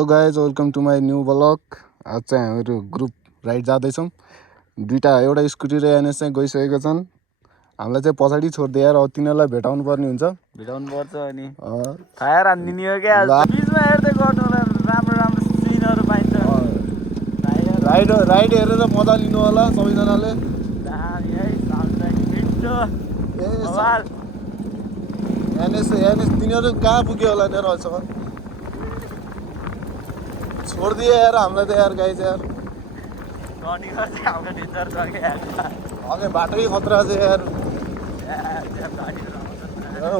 Hello guys, welcome to my new blog. आज चाहिँ हामीहरू ग्रुप राइड जाँदैछौँ। एउटा स्कुटी र एनएस चाहिँ गइसकेको छन्। हामीलाई चाहिँ पछाडि छोड्दै यार, अब तिनीहरूलाई भेटाउनु पर्ने हुन्छ। पर्छ अनि फायर हान्दिने हो क्या। बिचमा हेर्दै गर्नु होला, राम्रो राम्रो सिनहरू पाइन्छ। राइड हेरेर मजा लिनु होला सबैजनाले। एनएस तिनीहरू कहाँ पुग्यो होला नि अहिलेसम्म। छोडिदिए यार हामीलाई त यार गाइज यार। अघि बाटै खतरा छ यार।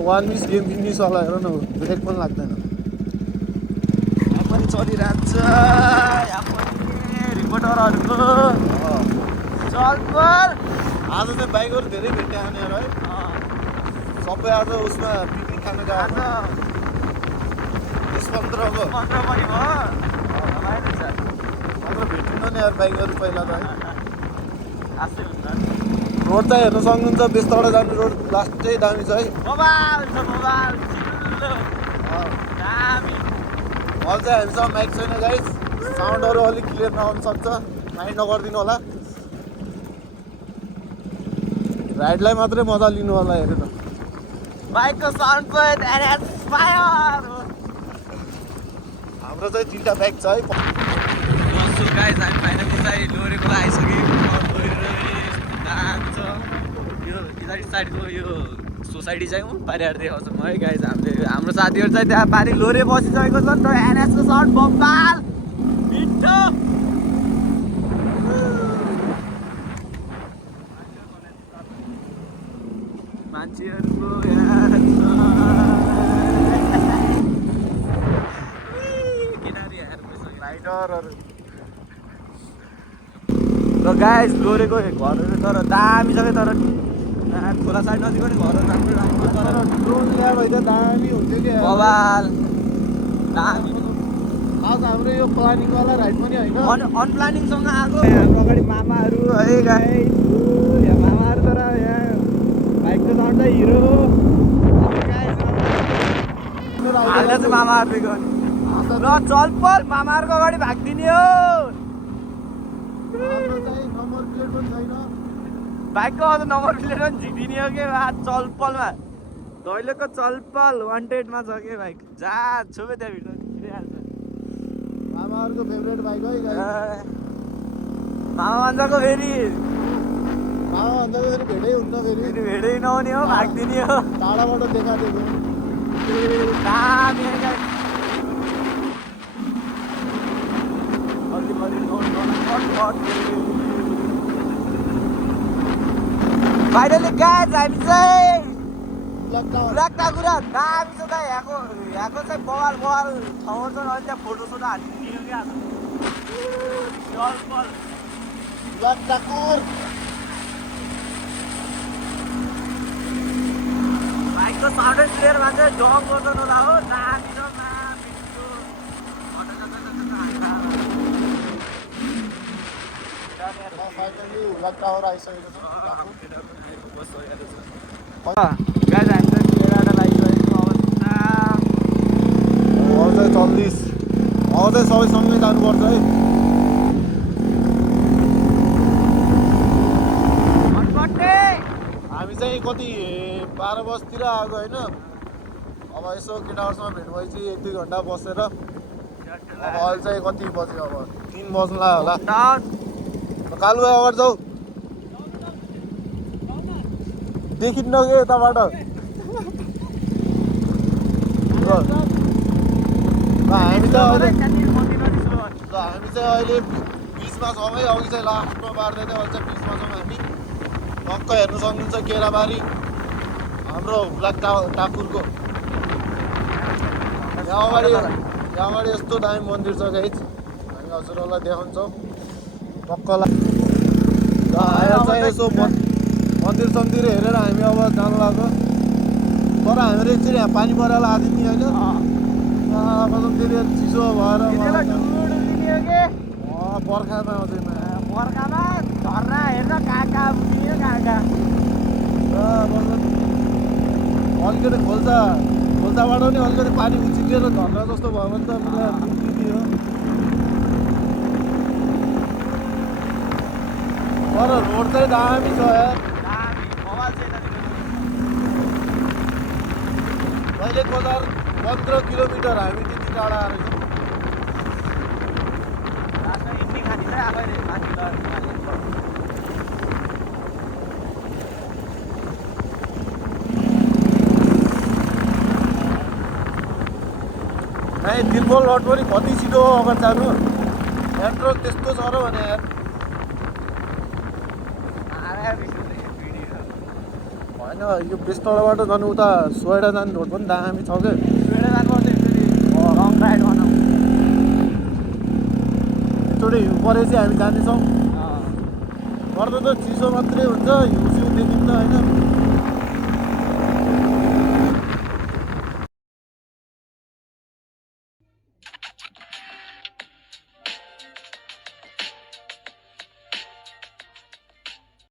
वान मिस गेम फिनिस होला, हेर न, ब्रेक पनि लाग्दैन। यहाँ पनि चलिरहेको छ रिपोर्टरहरूको चलपल। आज चाहिँ बाइकहरू धेरै भेट्ने आउने है। सबै आज उसमा पिकनिक खानु गएको। 10-15 पनि भयो। भेटिन्न नि यार बाइकहरू पहिला त है। आशै हुन्छ। रोड चाहिँ हेर्न सक्नुहुन्छ, बेस्तबाट जाने रोड लास्टै दामी छ है। मोबाइल छ, मोबाइल दामी। अहिले चाहिँ हामीसँग माइक छैन गाइस, साउन्डहरू अलिक क्लियर नआउन सक्छ, माइन्ड नगरिदिनु होला। राइडलाई मात्रै मजा लिनु होला। हेर्नु न बाइकको साउन्ड चाहिँ फायर। हाम्रो चाहिँ 3टा बाइक छ है। गाइस हामी फाइनली चाहिँ लोरेकोला आइसक्यौँ। यो पछाडि साइडको यो सोसाइटी चाहिँ पारिहार देखाउँछौँ है गाइस। हाम्रो साथीहरू चाहिँ त्यहाँ पारि लोरे बसिसकेको छ नि त। एनएसको साउन्ड बम्बाल मिठो। मान्छेहरूको राइडरहरू र गाइस लोरेको घरहरू तर दामी छ क्या। तर खोला साइड नजिक पनि घरहरू राम्रो राम्रो तर ड्रोन ल्याएर होइन दामी हुन्थ्यो क्या बवाल दामी। आज हाम्रो यो प्लानिङवाला राइड पनि होइन, अनप्लानिङसँग आएको। हाम्रो अगाडि मामाहरू है गाइस। यहाँ मामाहरू तर यहाँ बाइकको साउन्ड चाहिँ हिरो। अहिले चाहिँ मामाहरू दिएको र चलपल मामाहरूको अगाडि भागिदिने हो। नम्बर प्लेट पनि छैन। बाइकको अझ नम्बर प्लेट पनि झिकिदिने हो कि चलपलमा। दैलोको चलपल वान्टेडमा छ कि बाइक। जहाँ छुबे त्यहाँ भित्र छिरिहाल्छ। मामाहरूको फेभरेट बाइक है। मामा भन्दाको फेरि मामा भन्दा फेरि भेटै हुन्न, फेरि भेटै नहुने हो, भागिदिने हो। टाढाबाट देखाएको दामी फाइनली गाइस हामी चाहिँ ब्ल्याक टाकुरा दामी छ त। यहाँको चाहिँ बवाल ठाउँहरू छ। अहिले त्यहाँ फोटोसोटो हालिदिने हो क्या। ब्ल्याक टाकुर बाइकको साउन्डै क्लियर भन्छ। डम गर्नु होला हो, दामी छ। फाइनली ब्ल्याक टावर आइसकेको छ। गाइस हामी चाहिँ केराटा लागिसकेको अवस्था। अब चाहिँ 40 अब चाहिँ सबै सँगै जानुपर्छ है। हामी चाहिँ कति 12 बजीतिर आएको होइन। अब यसो केटाहरूसँग भेट भएपछि 1-2 घन्टा बसेर अब अहिले चाहिँ कति बज्यो, अब 3 बज्नुला होला। कालु भाइ अगाडि जाऊ, देखिन्न कि यताबाट। हामी चाहिँ अहिले बिचमा छौँ है। अघि चाहिँ लास्टमा बार्दै थियो, अहिले चाहिँ बिचमा छौँ हामी। टक्क हेर्नु सक्नुहुन्छ केराबारी हाम्रो ब्ल्याक टाकुरको। यहाँ अगाडि यस्तो दामी मन्दिर छ गाइस, हामी हजुरहरूलाई देखाउँछौँ। टक्क चाहिँ यसो मन्दिर सन्दिर हेरेर हामी अब जानु लाग्यो। तर हामीहरू एकचोटि यहाँ पानी परेर आदि नि होइन, चिसो भएर बर्खामा आउँदैन। बर्खामा झर्ना हेर्न कहाँ पुग्ने कहाँ अलिकति खोल्साबाट पनि अलिकति पानी उछिटिएर झर्ना जस्तो भयो भने त तर रोड चाहिँ दामी छ यार। दामी बवाल छ यतातिर। कहिले कतार 15 किलोमिटर हामी त्यति टाढा आएर लास्टमा इन्डी खाने चाहिँ आफैले माथि लगेर नाइ दिलबल रोड पनि कति छिटो हो अगाडि जानु। मेट्रो त्यस्तो छ र भने यार होइन यो बेस्तडाबाट झन् उता सोयडा जाने रोड पनि दामी छ क्या। सोयडा जानुपर्छ एकचोटि लङ राइड गर्नु। एकचोटि हिउँ परेपछि हामी जानेछौँ। गर्दा त चिसो मात्रै हुन्छ, हिउँ सिउ देखिन्न होइन।